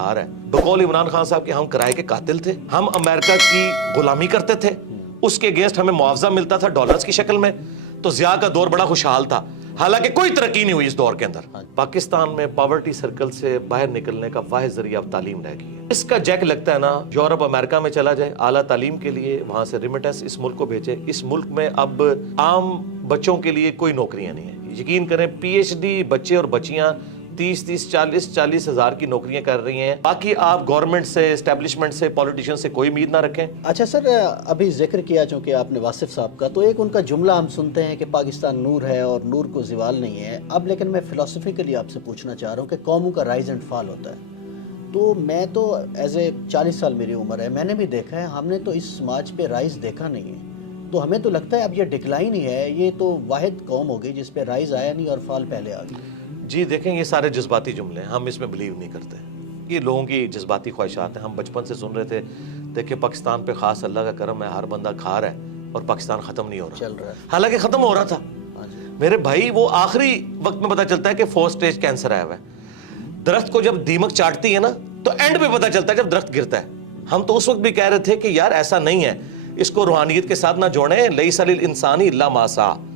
خار ہے. بقول عمران خان صاحب کے ہم کرائے کے قاتل تھے, ہم امریکہ کی غلامی کرتے تھے, اس کے اگینسٹ ہمیں معاوضہ ملتا تھا ڈالرز کی شکل میں. تو ضیاء کا دور بڑا خوشحال تھا, حالانکہ کوئی ترقی نہیں ہوئی اس دور کے اندر. پاکستان میں پاورٹی سرکل سے باہر نکلنے کا واحد ذریعہ اب تعلیم رہ گئی ہے. اس کا جیک لگتا ہے نا, یورپ امریکہ میں چلا جائے اعلیٰ تعلیم کے لیے, وہاں سے ریمیٹنس اس ملک کو بھیجے. اس ملک میں اب عام بچوں کے لیے کوئی نوکریاں نہیں ہیں. یقین کریں پی ایچ ڈی بچے اور بچیاں 30 ہزار کی نوکریاں کر رہی ہیں. باقی آپ گورنمنٹ سے, اسٹیبلشمنٹ سے, پولیٹیشین سے کوئی امید نہ رکھیں. اچھا سر, ابھی ذکر کیا چونکہ آپ نے واصف صاحب کا, تو ایک ان کا جملہ ہم سنتے ہیں کہ پاکستان نور ہے اور نور کو زوال نہیں ہے. اب لیکن میں فلسفیکلی آپ سے پوچھنا چاہ رہا ہوں کہ قوموں کا رائز اینڈ فال ہوتا ہے. تو میں تو ایز اے 40 سال میری عمر ہے, میں نے بھی دیکھا ہے, ہم نے تو اس سماج پہ رائز دیکھا نہیں ہے. تو ہمیں تو لگتا ہے اب یہ ڈکلائن ہی ہے, یہ تو واحد قوم ہو گئی جس پہ رائز آیا نہیں اور فال پہلے آ گئی. جی دیکھیں, یہ سارے جذباتی جملے ہیں, ہم اس میں بلیو نہیں کرتے. یہ لوگوں کی جذباتی خواہشات ہیں. ہم بچپن سے سن رہے تھے, دیکھیں پاکستان پہ خاص اللہ کا کرم ہے, ہر بندہ کھا رہا ہے اور پاکستان ختم نہیں ہو رہا, چل رہا ہے. حالانکہ ختم ہو رہا تھا. میرے بھائی وہ آخری وقت میں پتہ چلتا ہے کہ 4 سٹیج کینسر آیا ہوا ہے. درخت کو جب دیمک چاٹتی ہے نا تو اینڈ پہ پتہ چلتا ہے جب درخت گرتا ہے. ہم تو اس وقت بھی کہہ رہے تھے کہ یار ایسا نہیں ہے, اس کو روحانیت کے ساتھ نہ جوڑیں. لیس للانسان الا ما سعی,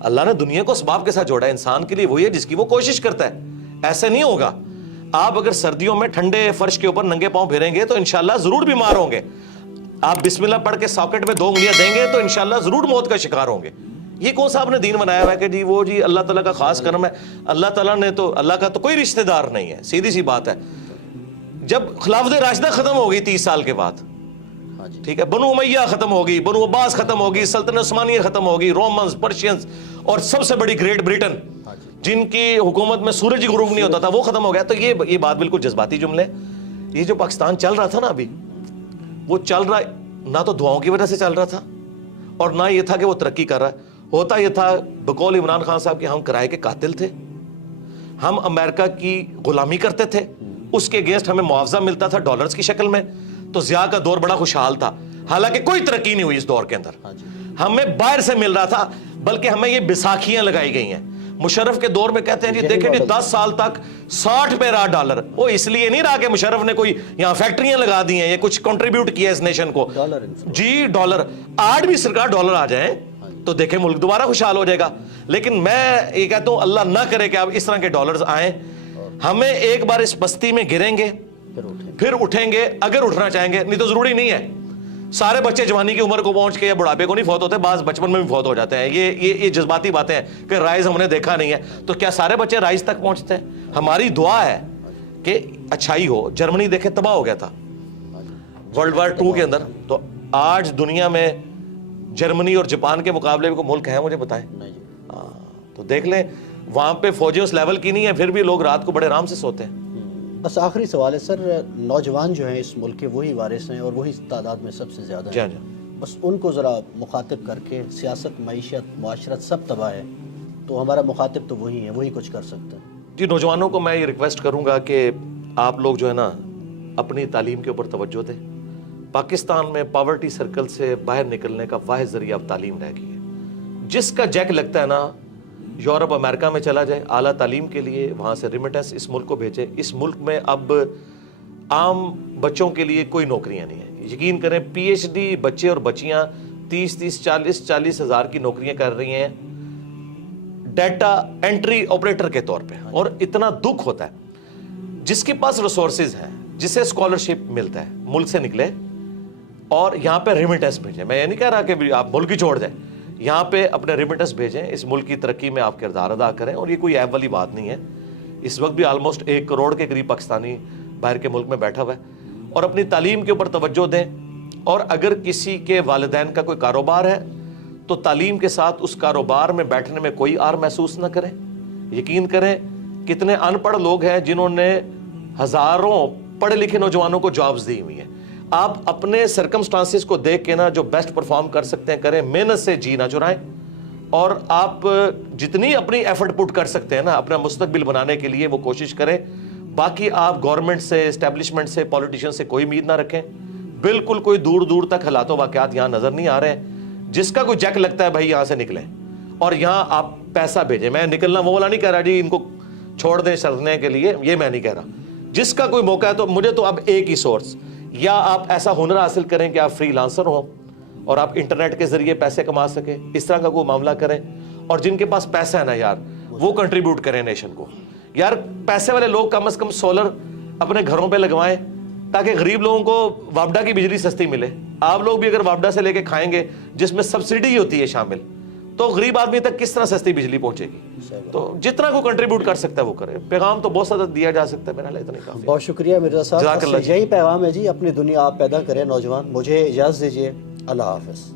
اللہ نے دنیا کو اسباب کے ساتھ جوڑا ہے, انسان کے لیے وہی ہے جس کی وہ کوشش کرتا ہے. ایسے نہیں ہوگا. آپ اگر سردیوں میں ٹھنڈے فرش کے اوپر ننگے پاؤں پھریں گے تو انشاءاللہ ضرور بیمار ہوں گے. آپ بسم اللہ پڑھ کے ساکٹ میں 2 انگلیاں دیں گے تو انشاءاللہ ضرور موت کا شکار ہوں گے. یہ کون سا آپ نے دین بنایا ہوا ہے کہ جی وہ جی اللہ تعالیٰ کا خاص کرم ہے. اللہ تعالیٰ نے تو, اللہ کا تو کوئی رشتہ دار نہیں ہے, سیدھی سی بات ہے. جب خلافت راشدہ ختم ہو گئی 30 سال کے بعد, ٹھیک ہے, بنو امیہ ختم ہوگی, بنو عباس ختم ہوگی, سلطنت عثمانیہ ختم ہوگی, رومنز, پرشینز, اور سب سے بڑی گریٹ بریٹن جن کی حکومت میں سورج ہی غروب نہیں ہوتا تھا, وہ ختم ہو گیا. تو یہ بات بالکل جذباتی جملے. یہ جو پاکستان چل رہا تھا نا ابھی, وہ چل رہا نہ تو دعاؤں کی وجہ سے چل رہا تھا اور نہ یہ تھا کہ وہ ترقی کر رہا ہے. ہوتا یہ تھا بقول عمران خان صاحب کے ہم کرائے کے قاتل تھے, ہم امریکہ کی غلامی کرتے تھے, اس کے اگینسٹ ہمیں معاوضہ ملتا تھا ڈالرز کی شکل میں. تو ضیاء کا دور بڑا خوشحال تھا, حالانکہ کوئی ترقی نہیں ہوئی اس دور کے اندر. ہمیں باہر سے مل رہا تھا, بلکہ ہمیں یہ بیساکھیاں لگائی گئی ہیں. مشرف کے دور میں کہتے ہیں جی دیکھیں جی 10 سال تک 60 پہ رہا ڈالر. وہ اس لیے نہیں رہا کہ مشرف نے کوئی یہاں فیکٹریاں لگا دی ہیں, یہ کچھ کنٹریبیوٹ کیا اس نیشن کو. جی ڈالر, آج بھی سرکار ڈالر آ جائیں تو دیکھیں ملک دوبارہ خوشحال ہو جائے گا. لیکن میں یہ کہتا ہوں اللہ نہ کرے کہ اب اس طرح کے ڈالرز آئیں. ہمیں ایک بار اس بستی میں گریں گے پھر اٹھیں گے اگر اٹھنا چاہیں گے, نہیں تو ضروری نہیں ہے. سارے بچے جوانی کی عمر کو پہنچ کے یا بڑھاپے کو نہیں فوت ہوتے, بعض بچپن میں بھی فوت ہو جاتے ہیں. یہ جذباتی باتیں ہیں کہ رائز ہم نے دیکھا نہیں ہے. تو کیا سارے بچے رائز تک پہنچتے ہیں؟ ہماری دعا ہے کہ اچھائی ہو. جرمنی دیکھیں تباہ ہو گیا تھا ورلڈ وار 2 کے اندر, تو آج دنیا میں جرمنی اور جاپان کے مقابلے میں کوئی ملک ہے مجھے بتائیں؟ تو دیکھ لیں وہاں پہ فوجیں اس لیول کی نہیں ہے, پھر بھی لوگ رات کو بڑے آرام سے سوتے ہیں. بس آخری سوال ہے سر, نوجوان جو ہیں اس ملک کے وہی وارث ہیں اور وہی تعداد میں سب سے زیادہ ہیں. بس ان کو ذرا مخاطب کر کے, سیاست, معیشت, معاشرت سب تباہ ہے, تو ہمارا مخاطب تو وہی ہے, وہی کچھ کر سکتے ہیں. جی نوجوانوں کو میں یہ ریکویسٹ کروں گا کہ آپ لوگ جو ہے نا اپنی تعلیم کے اوپر توجہ دیں. پاکستان میں پاورٹی سرکل سے باہر نکلنے کا واحد ذریعہ اب تعلیم رہ گئی ہے. جس کا جیک لگتا ہے نا, یورپ امریکہ میں چلا جائے اعلیٰ تعلیم کے لیے, وہاں سے ریمیٹنس اس ملک کو بھیجے. اس ملک میں اب عام بچوں کے لیے کوئی نوکریاں نہیں ہیں. یقین کریں پی ایچ ڈی بچے اور بچیاں 30 ہزار کی نوکریاں کر رہی ہیں ڈیٹا انٹری آپریٹر کے طور پہ. اور اتنا دکھ ہوتا ہے جس کے پاس ریسورسز ہیں, جسے اسکالرشپ ملتا ہے, ملک سے نکلے اور یہاں پہ ریمیٹنس بھیجیں. میں یہ نہیں کہہ رہا کہ آپ ملک ہی چھوڑ دیں, یہاں پہ اپنے ریمیٹنس بھیجیں, اس ملک کی ترقی میں آپ کردار ادا کریں. اور یہ کوئی عیب والی بات نہیں ہے. اس وقت بھی آلموسٹ 1 کروڑ کے قریب پاکستانی باہر کے ملک میں بیٹھا ہوا ہے. اور اپنی تعلیم کے اوپر توجہ دیں. اور اگر کسی کے والدین کا کوئی کاروبار ہے تو تعلیم کے ساتھ اس کاروبار میں بیٹھنے میں کوئی آر محسوس نہ کریں. یقین کریں کتنے ان پڑھ لوگ ہیں جنہوں نے ہزاروں پڑھے لکھے نوجوانوں کو جابز دی ہوئی ہیں. آپ اپنے سرکمسٹانسز کو دیکھ کے نا جو بیسٹ پرفارم کر سکتے ہیں کریں, محنت سے جی نہ چرائیں. اور آپ جتنی اپنی ایفرٹ پٹ کر سکتے ہیں نا اپنا مستقبل بنانے کے لیے وہ کوشش کریں. باقی آپ گورنمنٹ سے, اسٹیبلشمنٹ سے, پولیٹیشین سے کوئی امید نہ رکھیں. بالکل کوئی دور دور تک حالات و واقعات یہاں نظر نہیں آ رہے ہیں. جس کا کوئی جیک لگتا ہے بھائی یہاں سے نکلیں اور یہاں آپ پیسہ بھیجیں. میں نکلنا وہ والا نہیں کہہ رہا جی ان کو چھوڑ دیں سرنے کے لیے, یہ میں نہیں کہہ رہا. جس کا کوئی موقع ہے تو مجھے تو اب ایک ہی سورس, یا آپ ایسا ہنر حاصل کریں کہ آپ فری لانسر ہوں اور آپ انٹرنیٹ کے ذریعے پیسے کما سکیں, اس طرح کا کوئی معاملہ کریں, اور جن کے پاس پیسہ ہے نا یار وہ کنٹریبیوٹ کریں نیشن کو. یار پیسے والے لوگ کم از کم سولر اپنے گھروں پہ لگوائیں تاکہ غریب لوگوں کو وابڈا کی بجلی سستی ملے. آپ لوگ بھی اگر وابڈا سے لے کے کھائیں گے جس میں سبسڈی ہوتی ہے شامل, تو غریب آدمی تک کس طرح سستی بجلی پہنچے گی. تو جتنا کو کنٹریبیوٹ کر سکتا ہے وہ کرے. پیغام تو بہت زیادہ دیا جا سکتا ہے, میرا اتنا کافی. بہت شکریہ مرزا صاحب, یہی پیغام ہے جی, اپنی دنیا آپ پیدا کریں نوجوان. مجھے اجازت دیجیے, اللہ حافظ.